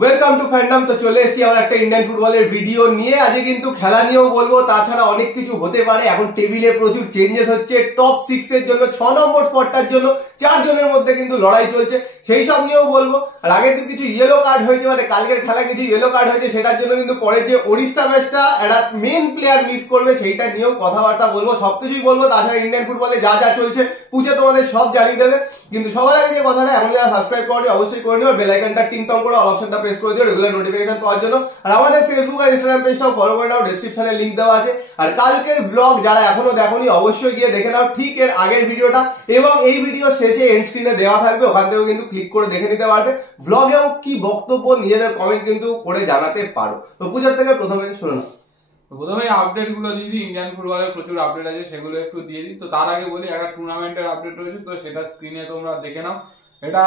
Welcome to fandom. তো চলে এসেছি আবার একটা ইন্ডিয়ান ফুটবলের ভিডিও নিয়ে। আজকে কিন্তু খেলা নিয়েও বলবো, তাছাড়া অনেক কিছু হতে পারে। এখন টেবিলে প্রচুর চেঞ্জেস হচ্ছে, টপ 6 এর জন্য 6 নম্বর স্পটটার জন্য 4 জনের মধ্যে কিন্তু লড়াই চলছে, সেই সব নিয়েও বলবো। আর আগের দিন কিছু ইয়েলো কার্ড হয়েছে, মানে কালকের খেলা কিছু ইয়েলো কার্ড হয়েছে, সেটার জন্য কিন্তু পরে যে ওড়িশা ম্যাচটা একটা মেন প্লেয়ার মিস করবে সেইটা নিয়েও কথাবার্তা বলবো, সবকিছুই বলবো। তাছাড়া ইন্ডিয়ান ফুটবলে যা যা চলছে পুজো তোমাদের সব জানিয়ে দেবে। কিন্তু সবার আগে যে কথাটা, এখন যারা সাবস্ক্রাইব করেনি অবশ্যই করে নিও, বেল আইকনটা টিং টং করে অল অপশনটা প্রেস করে দিও রেগুলার নোটিফিকেশন পাওয়ার জন্য। আর আমাদের ফেসবুক আর ইনস্টাগ্রাম পেজটাও ফলো করে নাও, ডেসক্রিপশনে লিংক দেওয়া আছে। আর কালকের ব্লগ যারা এখনো দেখোনি অবশ্যই গিয়ে দেখে নাও, ঠিক এর আগের ভিডিওটা, এবং এই ভিডিও শেষে এন্ড স্ক্রিনে দেওয়া থাকবে, ওখান থেকেও কিন্তু ক্লিক করে দেখে নিতে পারবে। ব্লগেও কি বক্তব্য নিজেদের কমেন্ট কিন্তু করে জানাতে পারো। তো পূজার থেকে প্রথমে শুনুন। প্রথমে আপডেট গুলো দিয়ে দিই, ইন্ডিয়ান ফুটবলের প্রচুর আপডেট আছে সেগুলো একটু দিয়ে দিই। তো তার আগে বলি একটা টুর্নামেন্টের আপডেট রয়েছে, তো সেটা স্ক্রিনে তোমরা দেখে নাও। এটা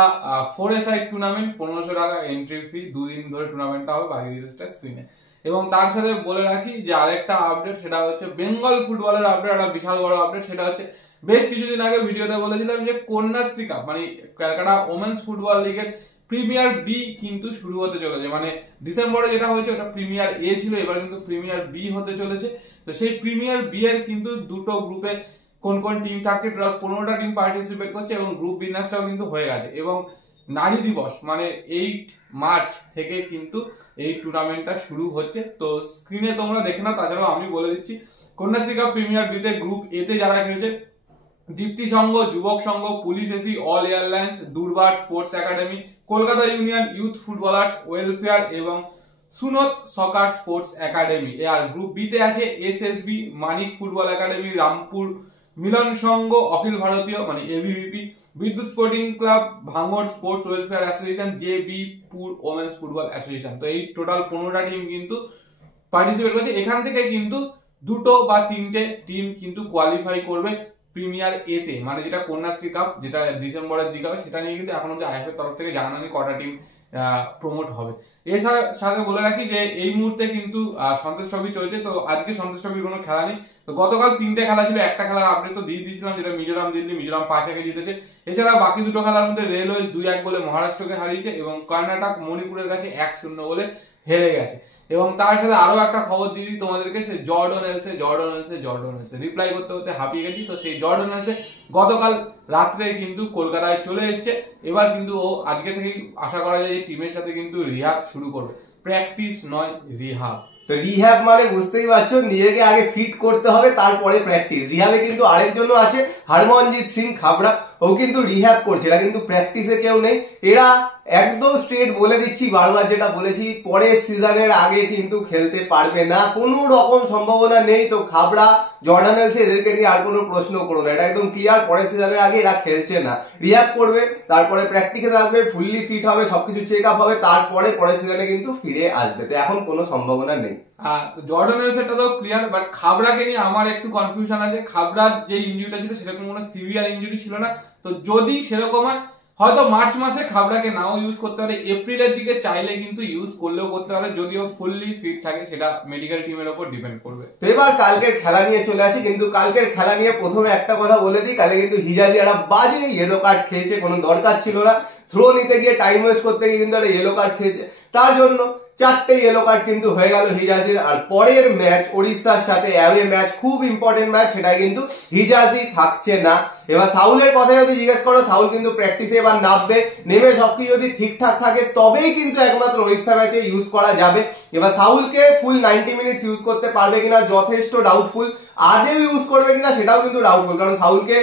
4A-সাইড টুর্নামেন্ট, 1500 টাকা এন্ট্রি ফি, 2 দিন ধরে টুর্নামেন্টটা হবে, বাকি ডিটেইলসটা স্ক্রিনে। এবং তার সাথে বলে রাখি যে আরেকটা আপডেট, সেটা হচ্ছে বেঙ্গল ফুটবলের আপডেট, একটা বিশাল বড় আপডেট। সেটা হচ্ছে বেশ কিছুদিন আগে ভিডিওতে বলেছিলাম যে কন্যাশ্রী কাপ মানে ক্যালকাটা ওমেন্স ফুটবল লিগের প্রিমিয়ার বি কিন্তু শুরু হতে চলেছে। মানে ডিসেম্বরে যেটা হয়েছে ওটা প্রিমিয়ার এ ছিল, এবার কিন্তু প্রিমিয়ার বি হতে চলেছে। তো সেই প্রিমিয়ার বি এর কিন্তু দুটো গ্রুপে কোন কোন টিম থাকছে, টোটাল 15টা টিম পার্টিসিপেট করছে, এবং গ্রুপ বিন্যাসটাও কিন্তু হয়ে গেছে। এবং নারী দিবস মানে 8 মার্চ থেকে কিন্তু এই টুর্নামেন্টটা শুরু হচ্ছে। তো স্ক্রিনে তোমরা দেখে নাও। তাছাড়াও আমি বলে দিচ্ছি, কন্যাশ্রী কাপ প্রিমিয়ার বি তে গ্রুপ এ তে যারা খেলছে, দীপ্তি সংঘ, যুবক সংঘ, পুলিশ এসি, অল এয়ারলাইন্স, দুর্বার sports academy, Kolkata union youth footballers welfare এবং সুনস সকার স্পোর্টস একাডেমি। আর গ্রুপ বি তে আছে এসএসবি, মানিক ফুটবল একাডেমি, রামপুর মিলন সংঘ, অখিল ভারতীয় মানে এবিভিপি, বিদ্যুৎ স্পোর্টিং ক্লাব, ভাঙড় স্পোর্টস ওয়েলফেয়ার অ্যাসোসিয়েশন, জেবি পুর ওমেন্স ফুটবল অ্যাসোসিয়েশন। তো এই টোটাল 15টা টিম কিন্তু পার্টিসিপেট করছে। এখান থেকে কিন্তু দুটো বা তিনটে টিম কিন্তু কোয়ালিফাই করবে প্রিমিয়ার এ তে, মানে যেটা কন্যাশ্রী কাপ, যেটা ডিসেম্বরের দিকে হবে। সেটা নিয়ে কিন্তু এখন অব্দি আইএফএ তরফ থেকে জানানো নেই কটা টিম প্রমোট হবে। এর সাথে বলে রাখি যে এই মুহূর্তে কিন্তু সন্তোষ ট্রফি চলছে। তো আজকে সন্তোষ ট্রফির কোনো খেলা নেই। তো গতকাল 3টে খেলা ছিল, একটা খেলার আপডেট তো দিয়ে দিয়েছিলাম, যেটা মিজোরাম দিল্লি, মিজোরাম 5-1 জিতেছে। এছাড়া বাকি দুটো খেলার মধ্যে রেলওয়েজ 2-1 বলে মহারাষ্ট্রকে হারিয়েছে, এবং কর্ণাটক মণিপুরের কাছে 1-0 বলে হেরে গেছে। এবং তার সাথে আরো একটা খবর দিয়ে দিই তোমাদেরকে, সে জর্ডন এলসে রিপ্লাই করতে করতে হাঁপিয়ে গেছি। তো সেই জর্ডন এলসে গতকাল রাত্রে কিন্তু কলকাতায় চলে এসেছে। এবার কিন্তু ও আজকে থেকেই আশা করা যায় যে টিমের সাথে কিন্তু রিহাব শুরু করবে, প্র্যাকটিস নয় রিহাব। তো রিহ্যাব মানে বুঝতেই পারছো, নিজেকে আগে ফিট করতে হবে তারপরে প্র্যাকটিস। রিহ্যাবে কিন্তু আরেকজনও আছে, হরমনজিৎ সিং খাবড়া, ও কিন্তু রিহ্যাব করছে, এরা কিন্তু প্র্যাকটিসে কেউ নেই। এরা একদম স্ট্রেট বলে দিচ্ছি, বারবার যেটা বলেছি, পরের সিজনের আগে কিন্তু খেলতে পারবে না, কোনো রকম সম্ভাবনা নেই। তো খাবড়া, জর্ডান এলসে, এদেরকে নিয়ে আর কোনো প্রশ্ন করো না, এটা একদম ক্লিয়ার। পরের সিজনের আগে এরা খেলছে না, রিহ্যাব করবে, তারপরে প্র্যাকটিসে থাকবে, ফুললি ফিট হবে, সবকিছু চেক আপ হবে, তারপরে পরের সিজনে কিন্তু ফিরে আসবে। তো এখন কোনো সম্ভাবনা নেই। জর্ডন এলসেটা তো ক্লিয়ার, বাট খাবড়াকে নিয়ে আমার একটু কনফিউশন আছে। খাবড়ার যে ইনজুরিটা ছিল সেরকম কোনো সিভিয়ার ইনজুরি ছিল না। তো যদি সেরকম হয়, হয়তো মার্চ মাসে খাবড়াকে নাও ইউজ করতে পারে, এপ্রিলের দিকে চাইলে কিন্তু ইউজ করলেও করতে পারে, যদিও ফুললি ফিট থাকে, সেটা মেডিকেল টিমের উপর ডিপেন্ড করবে। তো এবার কালকের খেলা নিয়ে চলে আসি। কিন্তু কালকের খেলা নিয়ে প্রথমে একটা কথা বলে দিই, কালকে কিন্তু হিজাজি একটা বাজে ইয়েলো কার্ড খেয়েছে, কোনো দরকার ছিল না। থ্রো নিতে গিয়ে টাইম ওয়েস্ট করতে গিয়ে কিন্তু একটা ইয়েলো কার্ড খেয়েছে, তার জন্য 4টে ইয়েলো কার্ড কিন্তু হয়ে গেল হিজাজির। আর পরের ম্যাচ ওড়িশার সাথে অ্যাওয়ে ম্যাচ, খুব ইম্পর্টেন্ট ম্যাচ, সেটা কিন্তু হিজাজি থাকছে না। এবার সাউলের কথা যদি জিজ্ঞেস করো, সাউল কিন্তু প্র্যাকটিসে এবার নামবে, নেমে সবকিছু যদি ঠিকঠাক থাকে তবেই কিন্তু একমাত্র ওড়িশা ম্যাচে ইউজ করা যাবে। এবার সাউলকে ফুল 90 মিনিটস ইউজ করতে পারবে কিনা যথেষ্ট ডাউটফুল, আদেও ইউজ করবে কিনা সেটাও কিন্তু ডাউটফুল। কারণ সাউলকে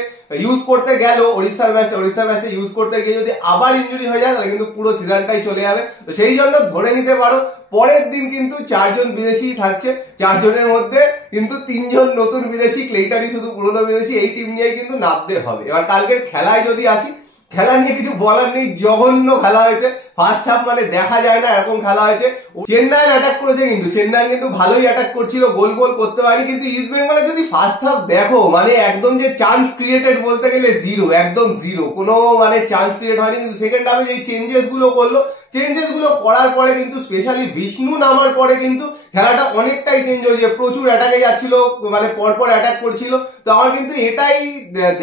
ইউজ করতে গেল ওড়িশার ম্যাচটা ইউজ করতে গিয়ে যদি আবার ইনজুরি হয়ে যায় তাহলে কিন্তু পুরো সিজনটাই চলে যাবে। তো সেই জন্য ধরে নিতে পারো পরের দিন কিন্তু 4 জন বিদেশি থাকছে, 4 জনের মধ্যে কিন্তু 3 জন নতুন বিদেশি, ক্লেইটারই শুধু পুরনো বিদেশি। এই টিম নিয়ে কিন্তু নামতে হবে। এবার কালকের খেলায় যদি আসি, খেলা নিয়ে কিছু বলার নেই, জঘন্য খেলা হয়েছে। ফার্স্ট হাফ মানে দেখা যায় না এরকম খেলা হয়েছে। চেন্নাই অ্যাটাক করেছে, কিন্তু চেন্নাই কিন্তু ভালোই অ্যাটাক করছিল, গোল করতে পারেনি। কিন্তু ইস্ট বেঙ্গলে যদি ফার্স্ট হাফ দেখো, মানে একদম যে চান্স ক্রিয়েটেড বলতে গেলে জিরো, একদম জিরো, কোনো মানে চান্স ক্রিয়েট হয়নি। কিন্তু সেকেন্ড হাফে যে চেঞ্জেস গুলো করলো, চেঞ্জেস গুলো করার পরে কিন্তু স্পেশালি বিষ্ণু নামার পরে কিন্তু খেলাটা অনেকটাই চেঞ্জ হয়েছে। প্রচুর অ্যাটাকে যাচ্ছিল, মানে পরপর অ্যাটাক করছিল। তো আমার কিন্তু এটাই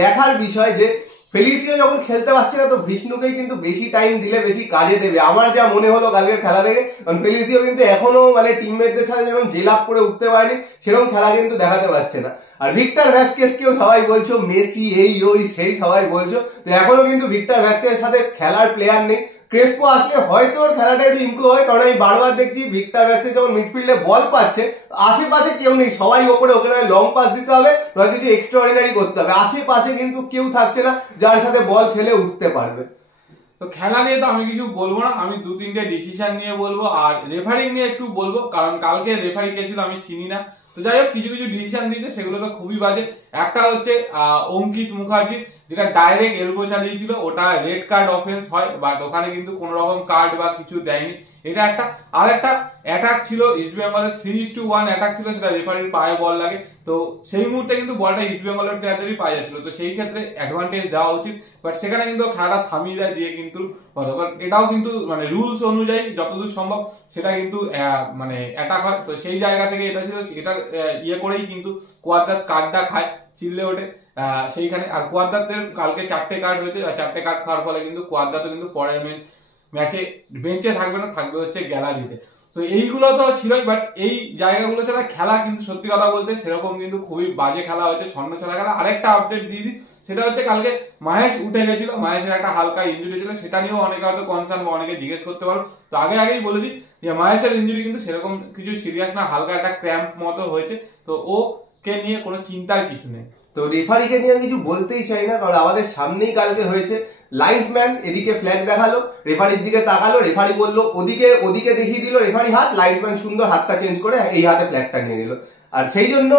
দেখার বিষয় যে ফেলিসিও যখন খেলতে পারছে না তো বিষ্ণুকেই কিন্তু বেশি টাইম দিলে বেশি কাজে দেবে, আমার যা মনে হলো কালকের খেলা থেকে। কারণ ফেলিসিও কিন্তু এখনো মানে টিমমেটদের সাথে যেরকম জেলাপ করে উঠতে পারেনি, সেরকম খেলা কিন্তু দেখাতে পারছে না। আর ভিক্টর ভ্যাসকেজকেও সবাই বলছো মেসি এই ওই সেই সবাই বলছো, তো এখনো কিন্তু ভিক্টর ভ্যাসকেজের সাথে খেলার প্লেয়ার নেই। ক্রেসপো আসলে হয়তো ওর খেলাটা একটু ইমপ্রুভ হয়, কারণ আমি বারবার দেখছি ভিক্টর ভ্যাসকেজ যখন মিডফিল্ডে বল পাচ্ছে আশেপাশে কেউ নেই, সবাই ওপরে, ওখানে লং পাস দিতে হবে বা কিছু এক্সট্রাঅর্ডিনারি করতে হবে, আশেপাশে কিন্তু কেউ থাকছে না যার সাথে বল খেলে উঠতে পারবে। তো খেলা নিয়ে তো আমি কিছু বলবো না, আমি 2-3টে ডিসিশন নিয়ে বলবো আর রেফারিং নিয়ে একটু বলবো, কারণ কালকে রেফারি কে ছিল আমি চিনি না। তো যাই হোক, কিছু কিছু ডিসিশন দিয়েছে সেগুলো তো খুবই বাজে। একটা হচ্ছে অঙ্কিত মুখার্জি যেটা ডাইরেক্ট এলবো চালিয়েছিল, ওটা রেড কার্ড অফেন্স হয়, বাট ওখানে কিন্তু কোন রকম কার্ড বা কিছু দেয়নি, এটা একটা। আর একটা অ্যাটাক ছিল ইস্ট বেঙ্গলের 3:1 অ্যাটাক ছিল, সেটা রেফারির পায়ে বল লাগে, তো সেই মুহূর্তে কিন্তু বলটা ইস্ট বেঙ্গলের প্লেয়ারদেরই পায়ে যাচ্ছিল, তো সেই ক্ষেত্রে অ্যাডভান্টেজ দেওয়া উচিত, বাট সেখানে কিন্তু খেলাটা থামিয়ে দেয় দিয়ে কিন্তু এটাও কিন্তু মানে রুলস অনুযায়ী যতদূর সম্ভব সেটা কিন্তু মানে অ্যাটাক হয়, তো সেই জায়গা থেকে এটা ছিল, এটা ইয়ে করেই কিন্তু কোয়াদ্রাত কার্ডটা খায়, চিল্লে ওঠে সেইখানে। আর কোয়াদ্রাতের কালকে 4টে কার্ড হয়েছে, আর 4টে কার্ড খাওয়ার ফলে কিন্তু কোয়াদ্রাতও কিন্তু পরের ম্যাচে বেঞ্চে থাকবে না, থাকবে হচ্ছে গ্যালারিতে। তো এইগুলো তো ছিলই, বাট এই জায়গাগুলো ছাড়া খেলা কিন্তু সত্যি কথা বলতে সেরকম কিন্তু খুবই বাজে খেলা হয়েছে, ছন্ন ছড়া খেলা। আরেকটা আপডেট দিয়ে দিই, সেটা হচ্ছে কালকে মাহেশ উঠে গেছিল, মাহেশের একটা হালকা ইঞ্জুরি ছিল, সেটা নিয়েও অনেকে হয়তো কনসার্ন বা অনেকে জিজ্ঞেস করতে পারো। তো আগেই বলে দিই যে মাহেশের ইঞ্জুরি কিন্তু সেরকম কিছু সিরিয়াস না, হালকা একটা ক্র্যাম্প মতো হয়েছে, তো ও কে নিয়ে কোনো চিন্তার কিছু নেই। তো রেফারিকে নিয়ে আমি কিছু বলতেই চাই না, কারণ আমাদের সামনেই কালকে হয়েছে, লাইন্সম্যান এদিকে ফ্ল্যাগ দেখালো, রেফারির দিকে তাকালো, রেফারি বললো ওদিকে দেখিয়ে দিল রেফারি হাত, লাইন্সম্যান সুন্দর হাতটা চেঞ্জ করে এই হাতে ফ্ল্যাগটা নিয়ে নিল। আর সেই জন্য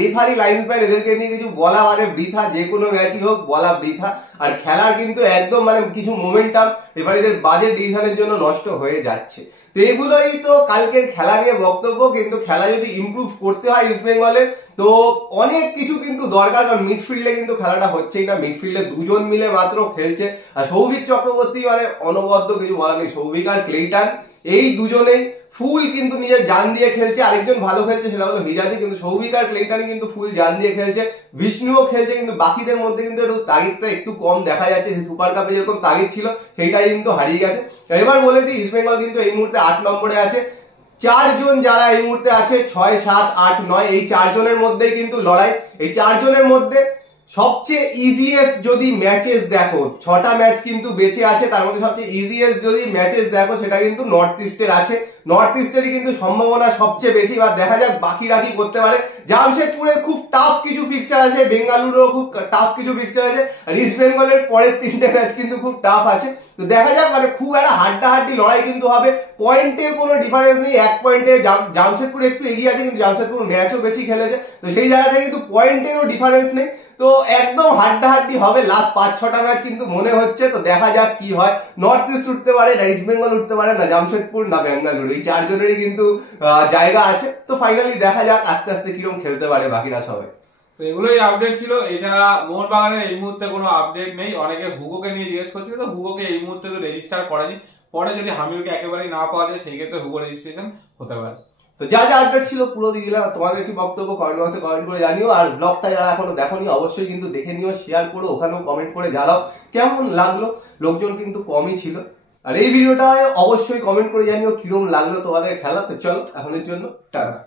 রেফারি লাইন্সম্যান এদেরকে নিয়ে কিছু বলা মানে বৃথা, যে কোনো ম্যাচই হোক বলা বৃথা। আর খেলার কিন্তু একদম মানে কিছু মোমেন্টাম রেফারিদের বাজে ডিসিশনের জন্য নষ্ট হয়ে যাচ্ছে। তো এগুলোই তো কালকের খেলা নিয়ে বক্তব্য, কিন্তু খেলা যদি ইমপ্রুভ করতে হয় ইস্ট বেঙ্গলের তো অনেক কিছু কিন্তু দরকার, কারণ মিডফিল্ডে কিন্তু খেলাটা হচ্ছেই না, মিডফিল্ডে দুজন মিলে মাত্র খেলছে। আর সৌভিক চক্রবর্তী মানে অনবদ্য, কিছু বলার নেই, সৌভিক আর ক্লেইটন এই দুজনেই ফুল কিন্তু নিজের জান দিয়ে খেলছে। আরেকজন ভালো খেলছে সেটা হলো হিজাজি, কিন্তু সৌভিক আর ক্লেইটনই কিন্তু ফুল জান দিয়ে খেলছে। বিষ্ণুও খেলছে, কিন্তু বাকিদের মধ্যে কিন্তু একটু তাগিদটা একটু কম দেখা যাচ্ছে, যে সুপার কাপে যেরকম তাগিদ ছিল সেইটাই কিন্তু হারিয়ে গেছে। এবার বলে দিই ইস্ট বেঙ্গল কিন্তু এই মুহূর্তে 8 নম্বরে আছে। 4 জন যারা এই মুহূর্তে আছে 6, 7, 8, 9 এই 4 জনের মধ্যেই কিন্তু লড়াই। এই 4 জনের মধ্যে সবচেয়ে ইজিয়েস্ট যদি ম্যাচেস দেখো, 6টা ম্যাচ কিন্তু বেঁচে আছে, তার মধ্যে সবচেয়ে ইজিয়েস্ট যদি ম্যাচেস দেখো সেটা কিন্তু নর্থ ইস্টের আছে। নর্থ ইস্টেরই কিন্তু সম্ভাবনা সবচেয়ে বেশি, বা দেখা যাক বাকিরা কি করতে পারে। জামশেদপুরের খুব টাফ কিছু ফিক্সচার আছে, বেঙ্গালুরুরও খুব টাফ কিছু ফিক্সচার আছে, আর ইস্ট বেঙ্গলের পরের 3টে ম্যাচ কিন্তু খুব টাফ আছে। তো দেখা যাক, মানে খুব একটা হাড্ডাহাড্ডি লড়াই কিন্তু হবে, পয়েন্টের কোনো ডিফারেন্স নেই, 1 পয়েন্টে জামশেদপুর একটু এগিয়ে আছে, কিন্তু জামশেদপুর ম্যাচও বেশি খেলেছে, তো সেই জায়গাতে কিন্তু পয়েন্টেরও ডিফারেন্স নেই, তো একদম হাড্ডাহাড্ডি হবে লাস্ট 5-6টা ম্যাচ কিন্তু মনে হচ্ছে। তো দেখা যাক কি হয়, নর্থ ইস্ট উঠতে পারে না, ইস্ট বেঙ্গল উঠতে পারে না, জামশেদপুর না বেঙ্গালুরু, এই 4 জনেরই কিন্তু জায়গা আছে। তো ফাইনালি দেখা যাক আস্তে আস্তে কিরকম খেলতে পারে বাকিরা সবাই। তো এগুলোই আপডেট ছিল, এছাড়া মোহনবাগানের এই মুহূর্তে কোনো আপডেট নেই। অনেকে হুগোকে নিয়ে জিজ্ঞেস করছিল, তো হুগোকে এই মুহূর্তে তো রেজিস্টার করেনি, পরে যদি হামিলকে একেবারেই না পাওয়া যায় সেই ক্ষেত্রে হুগো রেজিস্ট্রেশন হতে পারে। তো যা আপডেট ছিল পুরো দিয়ে দিলাম, তোমাদের কি বক্তব্য কমেন্ট বক্সে কমেন্ট করে জানিও। আর ব্লগটা যারা এখনো দেখোনি অবশ্যই কিন্তু দেখে নিও, শেয়ার করো, ওখানেও কমেন্ট করে জানাও কেমন লাগলো। লোকজন কিন্তু কমই ছিল। আর এই ভিডিওটা অবশ্যই কমেন্ট করে জানিও কিরকম লাগলো তোমাদের খেলা। তো চলো এখনের জন্য টাটা।